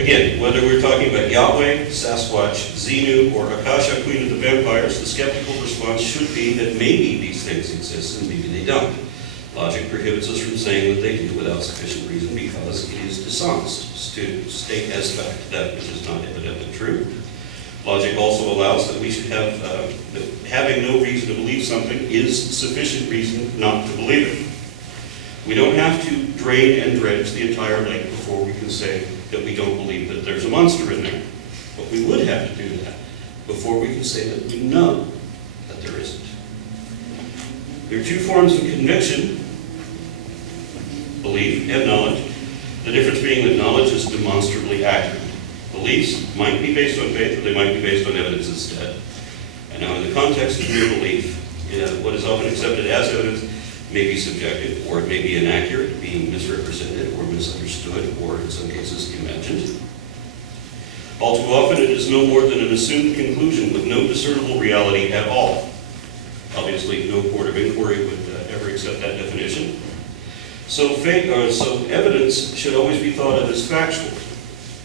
Again, whether we're talking about Yahweh, Sasquatch, Xenu, or Akasha, Queen of the Vampires, the skeptical response should be that maybe these things exist and maybe they don't. Logic prohibits us from saying that they do without sufficient reason because it is dishonest to state as fact that which is not evidently true. Logic also allows that we should have, that having no reason to believe something is sufficient reason not to believe it. We don't have to drain and dredge the entire lake before we can say that we don't believe that there's a monster in there. But we would have to do that before we can say that we know that there isn't. There are two forms of conviction: belief and knowledge. The difference being that knowledge is demonstrably accurate. Beliefs might be based on faith, or they might be based on evidence instead. And now in the context of mere belief, what is often accepted as evidence may be subjective, or it may be inaccurate, being misrepresented or misunderstood, or in some cases imagined. All too often it is no more than an assumed conclusion with no discernible reality at all. Obviously no court of inquiry would ever accept that definition. So evidence should always be thought of as factual,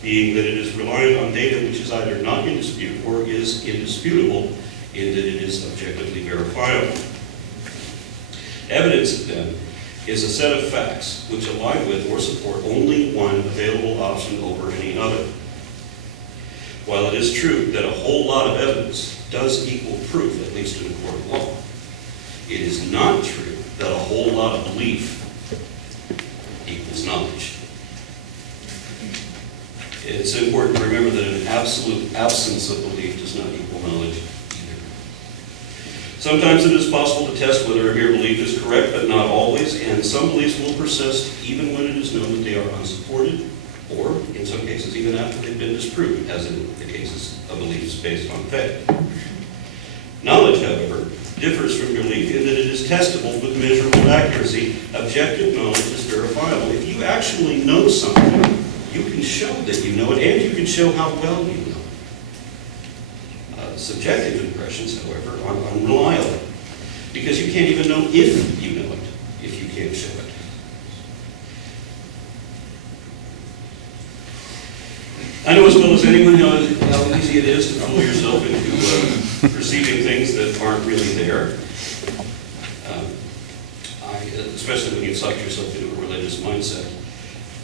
being that it is reliant on data which is either not in dispute or is indisputable in that it is objectively verifiable. Evidence, then, is a set of facts which align with or support only one available option over any other. While it is true that a whole lot of evidence does equal proof, at least in a court of law, it is not true that a whole lot of belief equals knowledge. It's important to remember that an absolute absence of belief does not equal knowledge either. Sometimes it is possible to test whether a mere belief is correct, but not always, and some beliefs will persist even when it is known that they are unsupported, or in some cases even after they've been disproved, as in the cases of beliefs based on faith. Knowledge, however, differs from belief in that it is testable with measurable accuracy. Objective knowledge is verifiable. If you actually know something, you can show that you know it, and you can show how well you know it. Subjective impressions, however, are unreliable, because you can't even know if you know it, if you can't show it. I know as well as anyone how easy it is to fool yourself into perceiving things that aren't really there. Especially when you suck yourself into a religious mindset.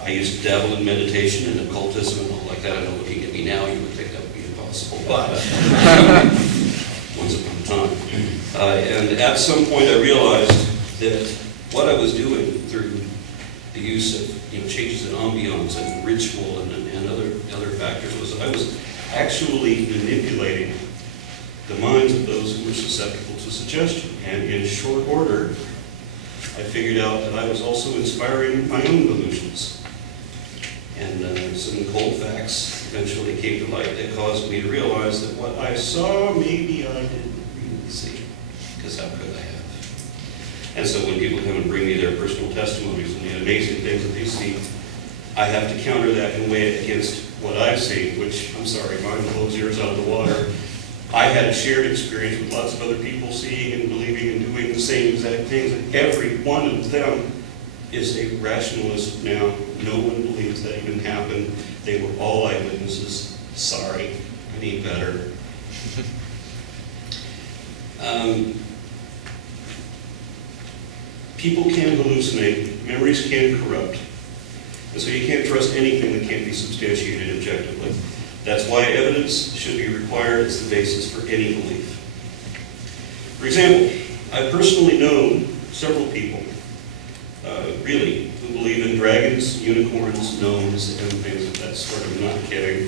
I used to dabble in meditation and occultism and all like that. I know looking at me now, you would think that would be impossible, but once upon a time. And at some point I realized that what I was doing through the use of changes in ambiance and ritual and other factors was I was actually manipulating the minds of those who were susceptible to suggestion. And in short order, I figured out that I was also inspiring my own delusions. And some cold facts eventually came to light that caused me to realize that what I saw, maybe I didn't really see, because how could I have? And so when people come and bring me their personal testimonies and the amazing things that they see, I have to counter that and weigh it against what I've seen, which, I'm sorry, mine blows yours out of the water. I had a shared experience with lots of other people seeing and believing and doing the same exact things, and every one of them is a rationalist now. No one believes that even happened. They were all eyewitnesses. Sorry, I need better. People can hallucinate, memories can corrupt, and so you can't trust anything that can't be substantiated objectively. That's why evidence should be required as the basis for any belief. For example, I've personally known several people, really, who believe in dragons, unicorns, gnomes, and things of that sort. I'm not kidding.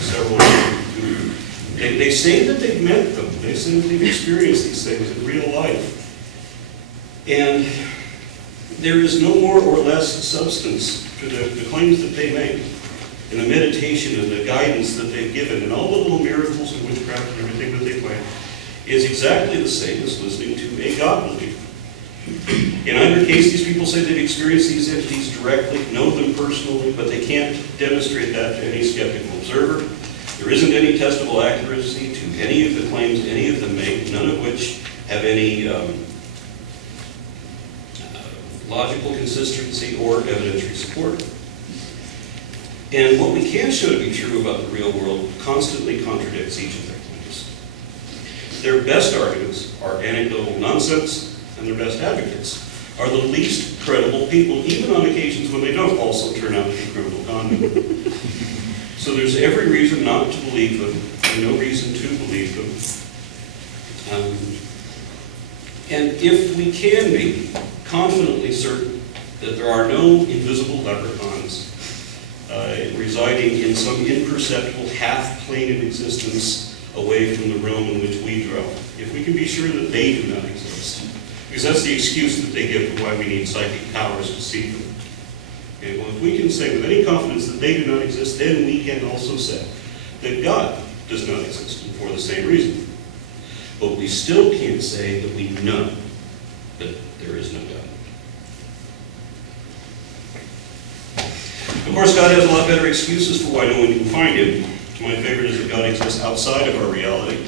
Several who they say that they've met them. They say that they've experienced these things in real life. And there is no more or less substance to the claims that they make, and the meditation and the guidance that they've given, and all the little miracles and witchcraft and everything that they claim, is exactly the same as listening to a God belief. In either case, these people say they've experienced these entities directly, know them personally, but they can't demonstrate that to any skeptical observer. There isn't any testable accuracy to any of the claims any of them make, none of which have any logical consistency or evidentiary support. And what we can show to be true about the real world constantly contradicts each of their claims. Their best arguments are anecdotal nonsense, and their best advocates are the least credible people, even on occasions when they don't also turn out to be criminal conduct. So there's every reason not to believe them, and no reason to believe them. And if we can be confidently certain that there are no invisible leprechauns residing in some imperceptible half-plane of existence away from the realm in which we dwell, if we can be sure that they do not exist, because that's the excuse that they give for why we need psychic powers to see them. Okay, well, if we can say with any confidence that they do not exist, then we can also say that God does not exist, and for the same reason. But we still can't say that we know that there is no God. Of course, God has a lot better excuses for why no one can find him. My favorite is that God exists outside of our reality,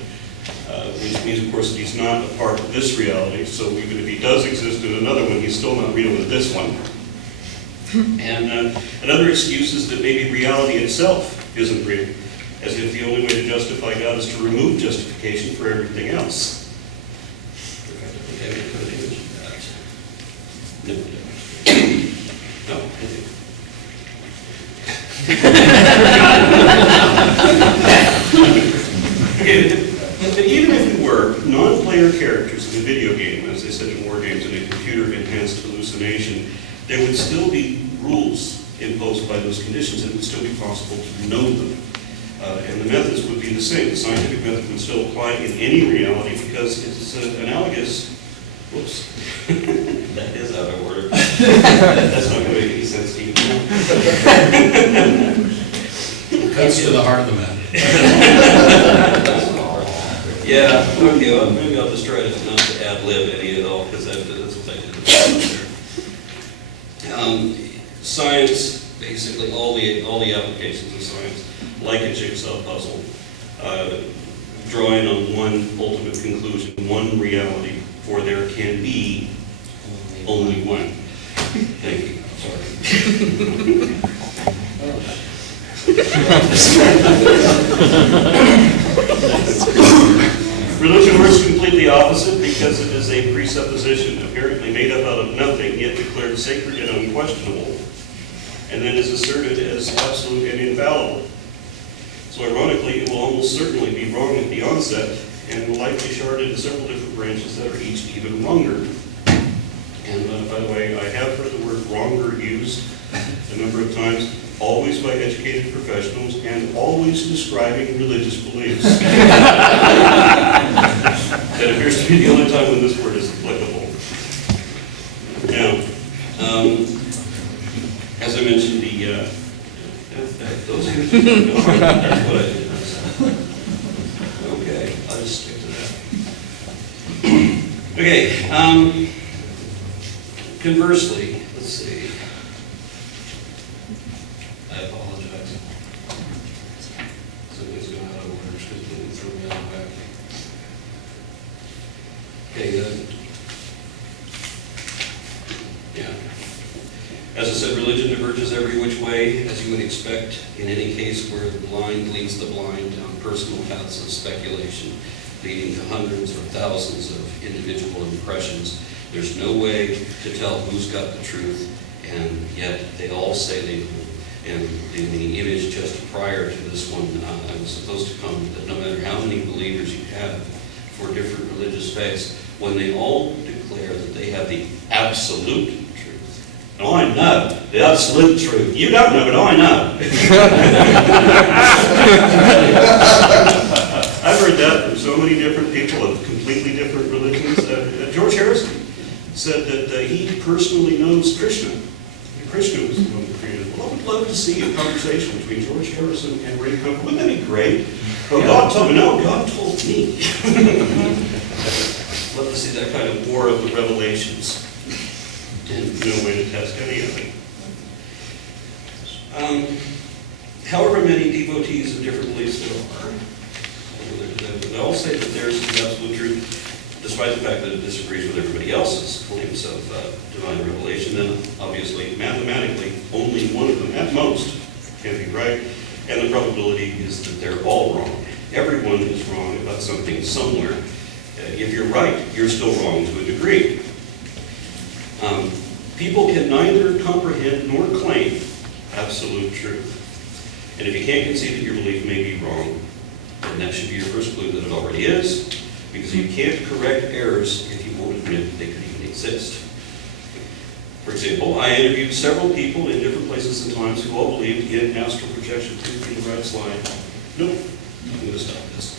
which means, of course, that he's not a part of this reality. So even if he does exist in another one, he's still not real in this one. And another excuse is that maybe reality itself isn't real, as if the only way to justify God is to remove justification for everything else. No. Okay, but even if we were non-player characters in a video game, as they said in war games, in a computer-enhanced hallucination, there would still be rules imposed by those conditions, and it would still be possible to know them. And the methods would be the same. The scientific method would still apply in any reality because it's analogous. Whoops. That is out of order. That's not going to make any sense to you. Cuts to the heart of the matter. Yeah, okay, well, maybe I'll just try to not to ad-lib any at all, because that's what I did there. Science, basically all the applications of science, like a jigsaw puzzle, drawing on one ultimate conclusion, one reality, for there can be only one. Thank you. Religion works completely opposite because it is a presupposition, apparently made up out of nothing, yet declared sacred and unquestionable, and then is asserted as absolute and infallible. So ironically, it will almost certainly be wrong at the onset, and will likely shard into several different branches that are each even wronger. And by the way, I have heard the word wronger used a number of times, always by educated professionals, and always describing religious beliefs. That appears to be the only time when this word is applicable. Now, as I mentioned, those here, that's what I did. Okay, I'll just stick to that. Okay, conversely, let's see. I apologize. Something's going out of order, because it threw me out of whack. Okay, yeah. As I said, religion diverges every which way, as you would expect in any case where the blind leads the blind down personal paths of speculation, leading to hundreds or thousands of individual impressions. There's no way to tell who's got the truth, and yet they all say they do. And in the image just prior to this one, I was supposed to comment that no matter how many believers you have for different religious faiths, when they all declare that they have the absolute truth. Oh, I know the absolute truth. You don't know, but I know. I've heard that from so many different people of completely different religions. George Harrison said that he personally knows Krishna. Krishna was the one who created it. Well, I would love to see a conversation between George Harrison and Ray Cook. Wouldn't that be great? Well, God told me. No, God told me. Love to see that kind of war of the revelations. And no way to test any of it. However many devotees of different beliefs there are, they all say that theirs is the absolute truth, despite the fact that it disagrees with everybody else's claims of divine revelation. Then, obviously, mathematically, only one of them, at most, can be right, and the probability is that they're all wrong. Everyone is wrong about something somewhere. If you're right, you're still wrong to a degree. People can neither comprehend nor claim absolute truth. And if you can't concede that your belief may be wrong, then that should be your first clue that it already is, because you can't correct errors if you won't admit that they could even exist. For example, I interviewed several people in different places and times who all believed in astral projection. Please be the right slide. Nope, I'm going to stop this.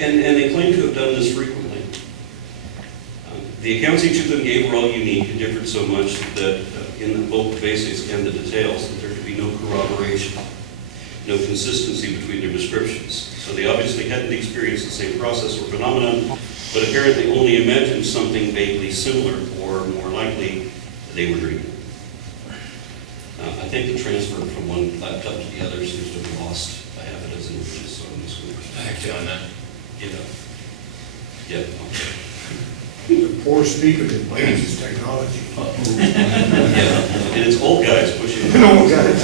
And they claim to have done this frequently. The accounts each of them gave were all unique and differed so much that in both the basics and the details, that there could be no corroboration, no consistency between their descriptions. So they obviously hadn't experienced the same process or phenomenon, but apparently only imagined something vaguely similar, or more likely, they were dreaming. I think the transfer from one laptop to the other seems to have lost a half a dozen images on this one. Actually, on that. Yeah. Okay. The poor speaker that plays his technology. Yeah, and it's old guys pushing. No, got it.